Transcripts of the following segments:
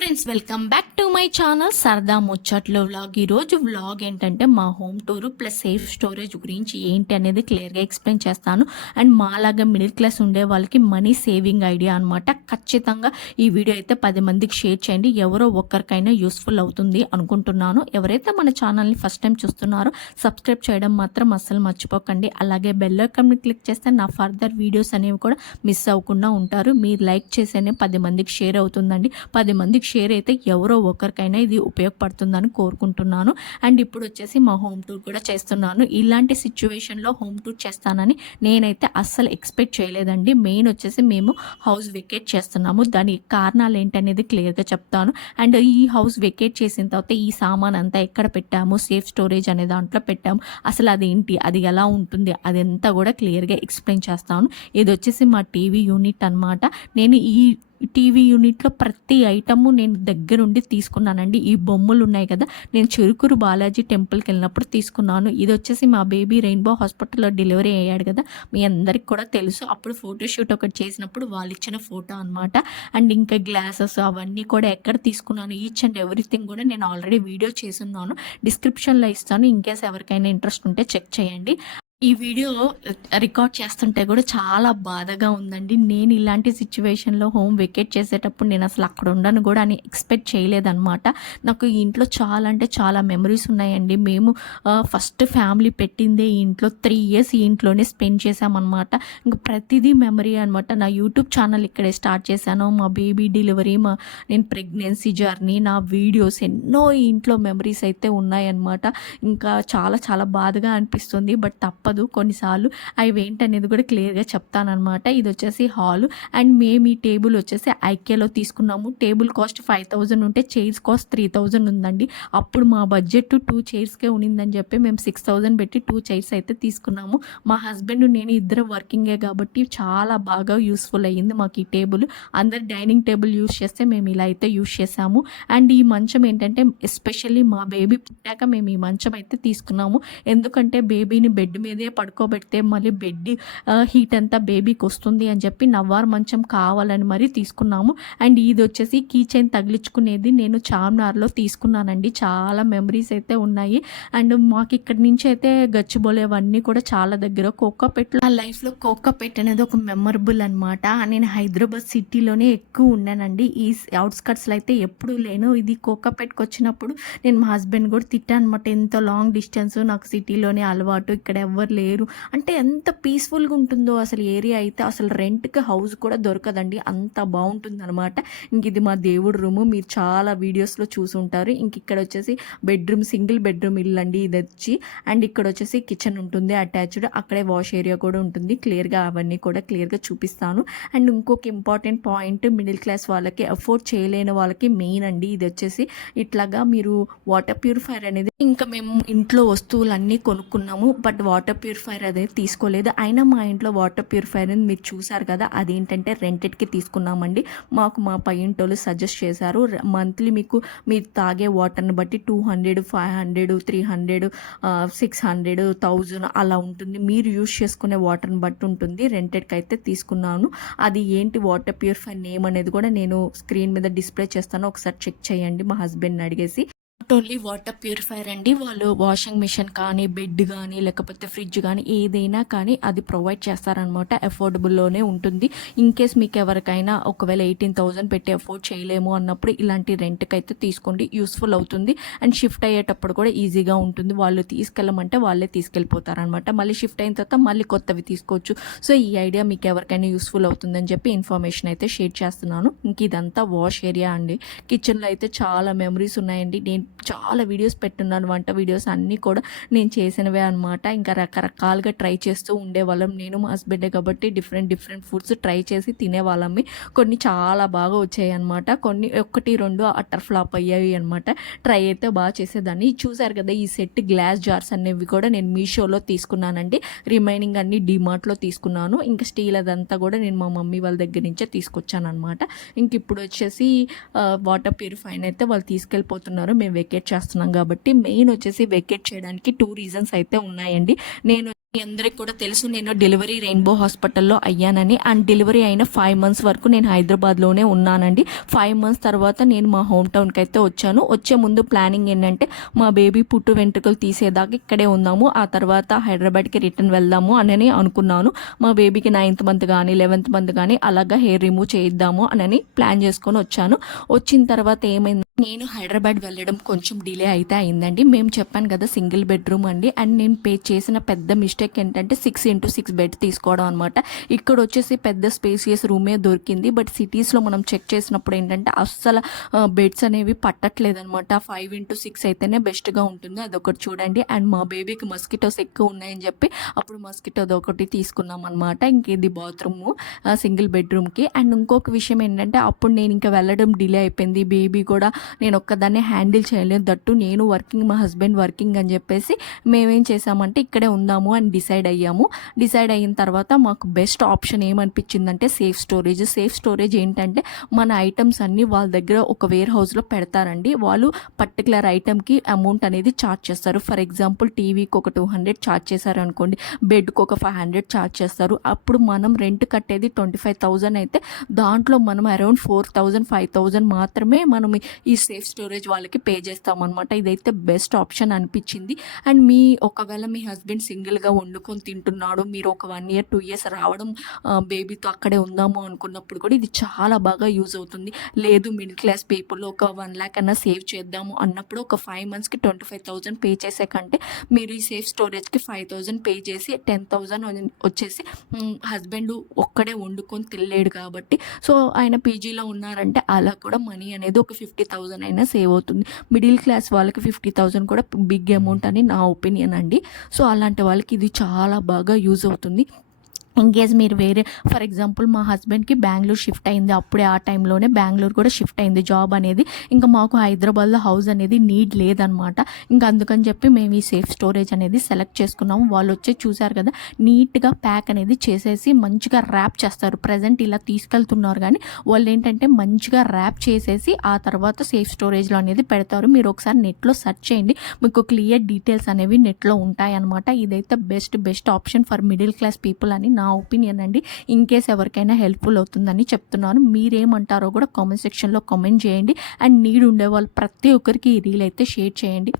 Friends, welcome back to my channel సరదా ముచ్చట్లో vlog. ఈరోజు vlog ఏంటంటే మా home tour plus safe storage గురించి ఏంటి అనేది క్లియర్గా ఎక్స్ప్లెయిన్ చేస్తాను. అండ్ మాలాగా మిడిల్ క్లాస్ ఉండే వాళ్ళకి మనీ సేవింగ్ ఐడియా అనమాట. ఖచ్చితంగా ఈ వీడియో అయితే 10 మందికి షేర్ చేయండి. ఎవరో ఒక్కరికైనా యూస్ఫుల్ అవుతుంది అనుకుంటున్నాను. ఎవరైతే మన ఛానల్ని ఫస్ట్ టైం చూస్తున్నారో సబ్స్క్రైబ్ చేయడం మాత్రం అస్సలు మర్చిపోకండి. అలాగే బెల్ ఐకాన్ని క్లిక్ చేస్తే నా ఫర్దర్ వీడియోస్ అనేవి కూడా మిస్ అవ్వకుండా ఉంటారు. మీరు లైక్ చేసేనే 10 మందికి షేర్ అవుతుందండి. 10 మందికి షేర్ అయితే ఎవరో ఒకరికైనా ఇది ఉపయోగపడుతుందని కోరుకుంటున్నాను. అండ్ ఇప్పుడు వచ్చేసి మా హోమ్ టూర్ కూడా చేస్తున్నాను. ఇలాంటి సిచ్యువేషన్లో హోమ్ టూర్ చేస్తానని నేనైతే అస్సలు ఎక్స్పెక్ట్ చేయలేదండి. మెయిన్ వచ్చేసి మేము హౌస్ వెకేట్ చేస్తున్నాము. దాని కారణాలు ఏంటనేది క్లియర్గా చెప్తాను. అండ్ ఈ హౌస్ వెకేట్ చేసిన తర్వాత ఈ సామాన్ అంతా ఎక్కడ పెట్టాము, సేఫ్ స్టోరేజ్ అనే దాంట్లో పెట్టాము, అసలు అదేంటి, అది ఎలా ఉంటుంది, అదంతా కూడా క్లియర్గా ఎక్స్ప్లెయిన్ చేస్తాను. ఇది వచ్చేసి మా టీవీ యూనిట్ అనమాట. నేను ఈ టీవీ యూనిట్లో ప్రతి ఐటము నేను దగ్గరుండి తీసుకున్నానండి. ఈ బొమ్మలు ఉన్నాయి కదా, నేను చెరుకూరు బాలాజీ టెంపుల్కి వెళ్ళినప్పుడు తీసుకున్నాను. ఇది వచ్చేసి మా బేబీ రెయిన్బో హాస్పిటల్లో డెలివరీ అయ్యాడు కదా, మీ అందరికి కూడా తెలుసు. అప్పుడు ఫోటోషూట్ ఒకటి చేసినప్పుడు వాళ్ళు ఇచ్చిన ఫోటో అనమాట. అండ్ ఇంకా గ్లాసెస్ అవన్నీ కూడా ఎక్కడ తీసుకున్నాను, ఈచ్ అండ్ ఎవ్రీథింగ్ కూడా నేను ఆల్రెడీ వీడియో చేసున్నాను. డిస్క్రిప్షన్లో ఇస్తాను. ఇన్కేస్ ఎవరికైనా ఇంట్రెస్ట్ ఉంటే చెక్ చేయండి. ఈ వీడియో రికార్డ్ చేస్తుంటే కూడా చాలా బాధగా ఉందండి. నేను ఇలాంటి సిచ్యువేషన్లో హోమ్ వెకేట్ చేసేటప్పుడు నేను అసలు అక్కడ ఉండను కూడా అని ఎక్స్పెక్ట్ చేయలేదన్నమాట. నాకు ఈ ఇంట్లో చాలా అంటే చాలా మెమరీస్ ఉన్నాయండి. మేము ఫస్ట్ ఫ్యామిలీ పెట్టిందే ఈ ఇంట్లో. 3 years ఈ ఇంట్లోనే స్పెండ్ చేసామన్నమాట. ఇంకా ప్రతిదీ మెమరీ అనమాట. నా యూట్యూబ్ ఛానల్ ఇక్కడే స్టార్ట్ చేశాను. మా బేబీ డెలివరీ, నేను ప్రెగ్నెన్సీ జర్నీ, నా వీడియోస్ ఎన్నో ఈ ఇంట్లో మెమరీస్ అయితే ఉన్నాయన్నమాట. ఇంకా చాలా చాలా బాధగా అనిపిస్తుంది. బట్ తప్పదు కొన్నిసార్లు. అవి ఏంటనేది కూడా క్లియర్గా చెప్తానమాట. ఇది వచ్చేసి హాలు. అండ్ మేము ఈ టేబుల్ వచ్చేసి ఐకేలో తీసుకున్నాము. టేబుల్ కాస్ట్ 5000 ఉంటే చైర్స్ కాస్ట్ 3000 ఉందండి. అప్పుడు మా బడ్జెట్ 2 చైర్స్కే ఉన్నిందని చెప్పి మేము 6000 పెట్టి 2 చైర్స్ అయితే తీసుకున్నాము. మా హస్బెండ్ నేను ఇద్దరు వర్కింగే కాబట్టి చాలా బాగా యూస్ఫుల్ అయ్యింది మాకు ఈ టేబుల్. అందరు డైనింగ్ టేబుల్ యూస్ చేస్తే మేము ఇలా అయితే యూస్ చేసాము. అండ్ ఈ మంచం ఏంటంటే ఎస్పెషల్లీ మా బేబీ పుట్టాక మేము ఈ మంచం అయితే తీసుకున్నాము. ఎందుకంటే బేబీని బెడ్ మీదే పడుకోబెడితే మళ్ళీ బెడ్ హీట్ అంతా బేబీకి వస్తుంది అని చెప్పి నవ్వార్ మంచం కావాలని మరీ తీసుకున్నాము. అండ్ ఇది వచ్చేసి కీ చైన్ తగిలించుకునేది నేను చార్మినార్లో తీసుకున్నానండి. చాలా మెమరీస్ అయితే ఉన్నాయి. అండ్ మాకు ఇక్కడి నుంచి అయితే గచ్చిబోలేవన్నీ కూడా చాలా దగ్గర. కోకాపేట్, నా లైఫ్లో కోకాపేట్ అనేది ఒక మెమరబుల్ అనమాట. నేను హైదరాబాద్ సిటీలోనే ఎక్కువ ఉన్నానండి. ఈ అవుట్స్కట్స్లో అయితే ఎప్పుడూ లేను. ఇది కోకాపేట్కి వచ్చినప్పుడు నేను మా హస్బెండ్ కూడా తిట్టాను అనమాట. ఎంత లాంగ్ డిస్టెన్స్, నాకు సిటీలోనే అలవాటు, ఇక్కడ ఎవరు లేరు అంటే ఎంత పీస్ఫుల్గా ఉంటుందో అసలు ఏరియా అయితే. అసలు రెంట్కి హౌస్ కూడా దొరకదండి, అంత బాగుంటుంది అనమాట. ఇంక ఇది మా దేవుడు రూము. మీరు చాలా వీడియోస్లో చూసుంటారు. ఇంక ఇక్కడ వచ్చేసి బెడ్రూమ్, సింగిల్ బెడ్రూమ్ ఇల్లు అండి ఇది వచ్చి. అండ్ ఇక్కడ వచ్చేసి కిచెన్ ఉంటుంది అటాచ్డ్. అక్కడే వాష్ ఏరియా కూడా ఉంటుంది. క్లియర్గా అవన్నీ కూడా క్లియర్గా చూపిస్తాను. అండ్ ఇంకొక ఇంపార్టెంట్ పాయింట్, మిడిల్ క్లాస్ వాళ్ళకి, అఫోర్డ్ చేయలేని వాళ్ళకి మెయిన్ అండి ఇది వచ్చేసి. ఇట్లాగా మీరు వాటర్ ప్యూరిఫైర్ అనేది, ఇంకా మేము ఇంట్లో వస్తువులన్నీ కొనుక్కున్నాము. బట్ వాటర్ ప్యూరిఫైర్ అనేది తీసుకోలేదు. అయినా మా ఇంట్లో వాటర్ ప్యూరిఫైర్ మీరు చూసారు కదా, అదేంటంటే రెంటెడ్కి తీసుకున్నామండి. మాకు మా పైంటోళ్ళు సజెస్ట్ చేశారు. మంత్లీ మీకు మీరు తాగే వాటర్ని బట్టి 200, 500, 300, 600, 1000 అలా ఉంటుంది. మీరు యూజ్ చేసుకునే వాటర్ని బట్టి ఉంటుంది. రెంటెడ్కి అయితే తీసుకున్నాను. అది ఏంటి వాటర్ ప్యూరిఫైర్ నేమ్ అనేది కూడా నేను స్క్రీన్ మీద డిస్ప్లే చేస్తాను, ఒకసారి చెక్ చేయండి మా హస్బెండ్ని అడిగేసి. నాట్ ఓన్లీ వాటర్ ప్యూరిఫైర్ అండి, వాళ్ళు వాషింగ్ మిషన్ కానీ, బెడ్ కానీ, లేకపోతే ఫ్రిడ్జ్ కానీ ఏదైనా కానీ అది ప్రొవైడ్ చేస్తారనమాట. అఫోర్డబుల్లోనే ఉంటుంది. ఇన్ కేస్ మీకు ఎవరికైనా ఒకవేళ 18,000 పెట్టి అఫోర్డ్ చేయలేము అన్నప్పుడు ఇలాంటి రెంట్కి అయితే తీసుకోండి, యూస్ఫుల్ అవుతుంది. అండ్ షిఫ్ట్ అయ్యేటప్పుడు కూడా ఈజీగా ఉంటుంది. వాళ్ళు తీసుకెళ్ళమంటే వాళ్ళే తీసుకెళ్ళిపోతారనమాట. మళ్ళీ షిఫ్ట్ అయిన తర్వాత మళ్ళీ కొత్తవి తీసుకోవచ్చు. సో ఈ ఐడియా మీకు ఎవరికైనా యూస్ఫుల్ అవుతుందని చెప్పి ఇన్ఫర్మేషన్ అయితే షేర్ చేస్తున్నాను. ఇంక ఇదంతా వాష్ ఏరియా అండి. కిచెన్లో అయితే చాలా మెమరీస్ ఉన్నాయండి. నేను చాలా వీడియోస్ పెట్టున్నాను, వంట వీడియోస్ అన్నీ కూడా నేను చేసినవే అనమాట. ఇంకా రకరకాలుగా ట్రై చేస్తూ ఉండేవాళ్ళం. నేను మా హస్బెండే కాబట్టి డిఫరెంట్ ఫుడ్స్ ట్రై చేసి తినేవాళ్ళమి. కొన్ని చాలా బాగా వచ్చాయి అనమాట. కొన్ని 1, 2 అట్టర్ ఫ్లాప్ అయ్యాయి అనమాట. ట్రై అయితే బాగా చేసేదాన్ని. చూసారు కదా, ఈ సెట్ గ్లాస్ జార్స్ అనేవి కూడా నేను మీషోలో తీసుకున్నానండి. రిమైనింగ్ అన్ని డిమార్ట్లో తీసుకున్నాను. ఇంకా స్టీల్ అదంతా కూడా నేను మా మమ్మీ వాళ్ళ దగ్గర నుంచే తీసుకొచ్చాను అనమాట. ఇంక ఇప్పుడు వచ్చేసి వాటర్ ప్యూరిఫైర్ అయితే వాళ్ళు తీసుకెళ్ళిపోతున్నారు. మేము వెకేట్ చేస్తున్నాం కాబట్టి. మెయిన్ వచ్చేసి వెకేట్ చేయడానికి 2 reasons అయితే ఉన్నాయండి. నేను మీ అందరికి కూడా తెలుసు నేను డెలివరీ రెయిన్బో హాస్పిటల్లో అయ్యానని. అండ్ డెలివరీ అయిన 5 మంత్స్ వరకు నేను హైదరాబాద్లోనే ఉన్నానండి. 5 మంత్స్ తర్వాత నేను మా హోమ్ టౌన్కి అయితే వచ్చాను. వచ్చే ముందు ప్లానింగ్ ఏంటంటే మా బేబీ పుట్టు వెంట్రుకలు తీసేదాకా ఇక్కడే ఉందాము, ఆ తర్వాత హైదరాబాద్కి రిటర్న్ వెళ్దాము అని అనుకున్నాను. మా బేబీకి 9th మంత్ కానీ 11th మంత్ కానీ అలాగా హెయిర్ రిమూవ్ చేయిద్దాము అని ప్లాన్ చేసుకొని వచ్చాను. వచ్చిన తర్వాత ఏమైంది, నేను హైదరాబాద్ వెళ్ళడం కొంచెం డిలే అయితే అయిందండి. మేము చెప్పాను కదా సింగిల్ బెడ్రూమ్ అండి. అండ్ నేను పే చేసిన పెద్ద మిస్టేక్ ఏంటంటే 6x6 బెడ్ తీసుకోవడం అనమాట. ఇక్కడ వచ్చేసి పెద్ద స్పేసియస్ రూమే దొరికింది. బట్ సిటీస్లో మనం చెక్ చేసినప్పుడు ఏంటంటే అస్సలు బెడ్స్ అనేవి పట్టట్లేదనమాట. 5x6 అయితేనే బెస్ట్గా ఉంటుంది, అదొకటి చూడండి. అండ్ మా బేబీకి మస్కిటోస్ ఎక్కువ ఉన్నాయని చెప్పి అప్పుడు మస్కిటోది ఒకటి తీసుకున్నాం అనమాట. ఇంక ఇది బాత్రూము సింగిల్ బెడ్రూమ్కి. అండ్ ఇంకొక విషయం ఏంటంటే అప్పుడు నేను ఇంకా వెళ్ళడం డిలే అయిపోయింది. బేబీ కూడా నేను ఒక్కదాన్నే హ్యాండిల్ చేయలేదు. దట్టు నేను వర్కింగ్, మా హస్బెండ్ వర్కింగ్ అని చెప్పేసి మేమేం చేసామంటే ఇక్కడే ఉందాము అని డిసైడ్ అయ్యాము. డిసైడ్ అయిన తర్వాత మాకు బెస్ట్ ఆప్షన్ ఏమనిపించిందంటే సేఫ్ స్టోరేజ్. సేఫ్ స్టోరేజ్ ఏంటంటే మన ఐటమ్స్ అన్నీ వాళ్ళ దగ్గర ఒక వేర్ హౌస్లో పెడతారండి. వాళ్ళు పర్టికులర్ ఐటమ్కి అమౌంట్ అనేది ఛార్జ్ చేస్తారు. ఫర్ ఎగ్జాంపుల్ టీవీకి ఒక 200 ఛార్జ్ చేశారు అనుకోండి, బెడ్కి ఒక 500 ఛార్జ్ చేస్తారు. అప్పుడు మనం రెంట్ కట్టేది 25,000 అయితే దాంట్లో మనం అరౌండ్ 4,000 5,000 మాత్రమే మనం ఈ సేఫ్ స్టోరేజ్ వాళ్ళకి పే చేస్తామన్నమాట. ఇదైతే బెస్ట్ ఆప్షన్ అనిపించింది. అండ్ ఒకవేళ మీ హస్బెండ్ సింగిల్గా వండుకొని తింటున్నాడు, మీరు ఒక 1 year 2 years రావడం బేబీతో అక్కడే ఉందాము అనుకున్నప్పుడు కూడా ఇది చాలా బాగా యూజ్ అవుతుంది. లేదు మిడిల్ క్లాస్ పీపుల్ ఒక 1 lakh అన్నా సేవ్ చేద్దాము అన్నప్పుడు ఒక 5 monthsకి 25,000 పే చేసే కంటే మీరు ఈ సేఫ్ స్టోరేజ్కి 5,000 పే చేసి 10,000 వచ్చేసి హస్బెండ్ ఒక్కడే వండుకొని తినలేడు కాబట్టి సో ఆయన పీజీలో ఉన్నారంటే అలా కూడా మనీ అనేది ఒక 50,000 అయినా సేవ్ అవుతుంది. మిడిల్ క్లాస్ వాళ్ళకి 50,000 కూడా బిగ్ అమౌంట్ అని నా ఒపీనియన్ అండి. సో అలాంటి వాళ్ళకి ఇది చాలా బాగా యూజ్ అవుతుంది. ఇన్కేస్ మీరు వేరే ఫర్ ఎగ్జాంపుల్ మా హస్బెండ్కి బెంగళూరు షిఫ్ట్ అయింది, అప్పుడే ఆ టైంలోనే బెంగళూరు కూడా షిఫ్ట్ అయింది జాబ్ అనేది. ఇంకా మాకు హైదరాబాద్లో హౌస్ అనేది నీడ్ లేదనమాట. ఇంకా అందుకని చెప్పి మేము ఈ సేఫ్ స్టోరేజ్ అనేది సెలెక్ట్ చేసుకున్నాము. వాళ్ళు వచ్చి చూసారు కదా, నీట్గా ప్యాక్ అనేది చేసేసి మంచిగా ర్యాప్ చేస్తారు. ప్రజెంట్ ఇలా తీసుకెళ్తున్నారు కానీ వాళ్ళు ఏంటంటే మంచిగా ర్యాప్ చేసేసి ఆ తర్వాత సేఫ్ స్టోరేజ్లో అనేది పెడతారు. మీరు ఒకసారి నెట్లో సెర్చ్ చేయండి, మీకు క్లియర్ డీటెయిల్స్ అనేవి నెట్లో ఉంటాయన్నమాట. ఇదైతే best option for middle class people అని నా ఒపీనియన్ అండి. ఇన్ కేస్ ఎవరికైనా హెల్ప్ఫుల్ అవుతుందని చెప్తున్నాను. మీరేమంటారో కూడా కామెంట్ సెక్షన్లో కామెంట్ చేయండి. అండ్ నీడ్ ఉండే వాళ్ళు ప్రతి ఒక్కరికి ఈ రీల్ అయితే షేర్ చేయండి.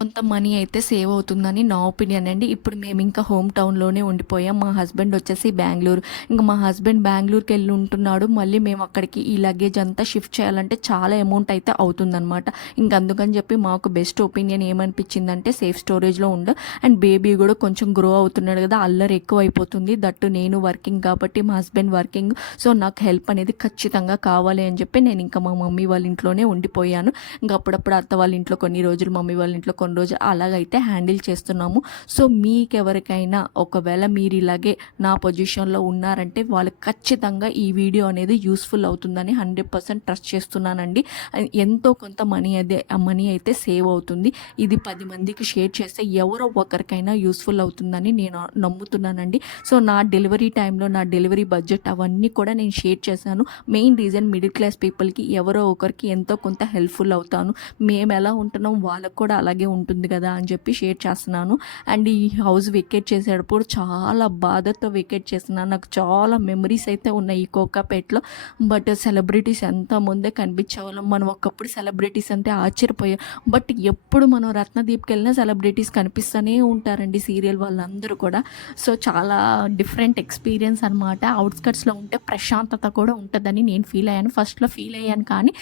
కొంత మనీ అయితే సేవ్ అవుతుందని నా ఒపీనియన్ అండి. ఇప్పుడు మేము ఇంకా హోమ్ టౌన్లోనే ఉండిపోయాం. మా హస్బెండ్ వచ్చేసి బెంగళూరు. ఇంకా మా హస్బెండ్ బెంగళూరుకి వెళ్ళి ఉంటున్నాడు. మళ్ళీ మేము అక్కడికి ఈ లగేజ్ అంతా షిఫ్ట్ చేయాలంటే చాలా అమౌంట్ అయితే అవుతుందన్నమాట. ఇంక అందుకని చెప్పి మాకు బెస్ట్ ఒపీనియన్ ఏమనిపించిందంటే సేఫ్ స్టోరేజ్లో అండ్ బేబీ కూడా కొంచెం గ్రో అవుతున్నాడు కదా, అల్లరి ఎక్కువ అయిపోతుంది. దట్టు నేను వర్కింగ్ కాబట్టి మా హస్బెండ్ వర్కింగ్, సో నాకు హెల్ప్ అనేది ఖచ్చితంగా కావాలి అని చెప్పి నేను ఇంకా మా మమ్మీ వాళ్ళ ఇంట్లోనే ఉండిపోయాను. ఇంకా అప్పుడప్పుడు అత్త వాళ్ళ ఇంట్లో కొన్ని రోజులు, మమ్మీ వాళ్ళ ఇంట్లో కొన్ని రోజులు అలాగైతే హ్యాండిల్ చేస్తున్నాము. సో మీకెవరికైనా ఒకవేళ మీరు ఇలాగే నా పొజిషన్లో ఉన్నారంటే వాళ్ళకి ఖచ్చితంగా ఈ వీడియో అనేది యూస్ఫుల్ అవుతుందని 100% ట్రస్ట్ చేస్తున్నానండి. ఎంతో కొంత మనీ అయితే సేవ్ అవుతుంది. ఇది 10 మందికి షేర్ చేస్తే ఎవరో ఒకరికైనా యూస్ఫుల్ అవుతుందని నేను నమ్ముతున్నానండి. సో నా డెలివరీ టైంలో నా డెలివరీ బడ్జెట్ అవన్నీ కూడా నేను షేర్ చేశాను. మెయిన్ రీజన్ మిడిల్ క్లాస్ పీపుల్కి ఎవరో ఒకరికి ఎంతో కొంత హెల్ప్ఫుల్ అవుతాను. మేము ఎలా ఉంటున్నాం వాళ్ళకు కూడా అలాగే ఉంటుంది కదా అని చెప్పి షేర్ చేస్తున్నాను. అండ్ ఈ హౌస్ వెకేట్ చేసేటప్పుడు చాలా బాధతో వెకేట్ చేస్తున్నాను. నాకు చాలా మెమరీస్ అయితే ఉన్నాయి ఈ కోకాపేట్లో. బట్ సెలబ్రిటీస్ ఎంత ముందే కనిపించేవాళ్ళం. మనం ఒకప్పుడు సెలబ్రిటీస్ అంటే ఆశ్చర్యపోయాం. బట్ ఎప్పుడు మనం రత్నదీప్కి వెళ్ళినా సెలబ్రిటీస్ కనిపిస్తూనే ఉంటారండి, సీరియల్ వాళ్ళందరూ కూడా. సో చాలా డిఫరెంట్ ఎక్స్పీరియన్స్ అనమాట. అవుట్స్కట్స్లో ఉంటే ప్రశాంతత కూడా ఉంటుందని నేను ఫీల్ అయ్యాను. ఫస్ట్లో ఫీల్ అయ్యాను కానీ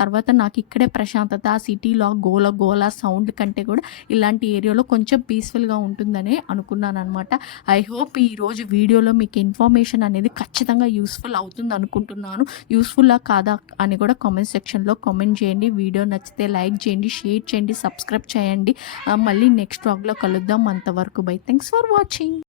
తర్వాత నాకు ఇక్కడే ప్రశాంతత, సిటీలో గోల సౌండ్ కంటే కూడా ఇలాంటి ఏరియాలో కొంచెం పీస్ఫుల్గా ఉంటుందని అనుకున్నాను అనమాట. ఐ హోప్ ఈరోజు వీడియోలో మీకు ఇన్ఫర్మేషన్ అనేది ఖచ్చితంగా యూస్ఫుల్ అవుతుంది అనుకుంటున్నాను. యూస్ఫుల్లా కాదా అని కూడా కామెంట్ సెక్షన్లో కామెంట్ చేయండి. వీడియో నచ్చితే లైక్ చేయండి, షేర్ చేయండి, సబ్స్క్రైబ్ చేయండి. మళ్ళీ నెక్స్ట్ వ్లాగ్లో కలుద్దాం. అంతవరకు బై. Thanks for watching.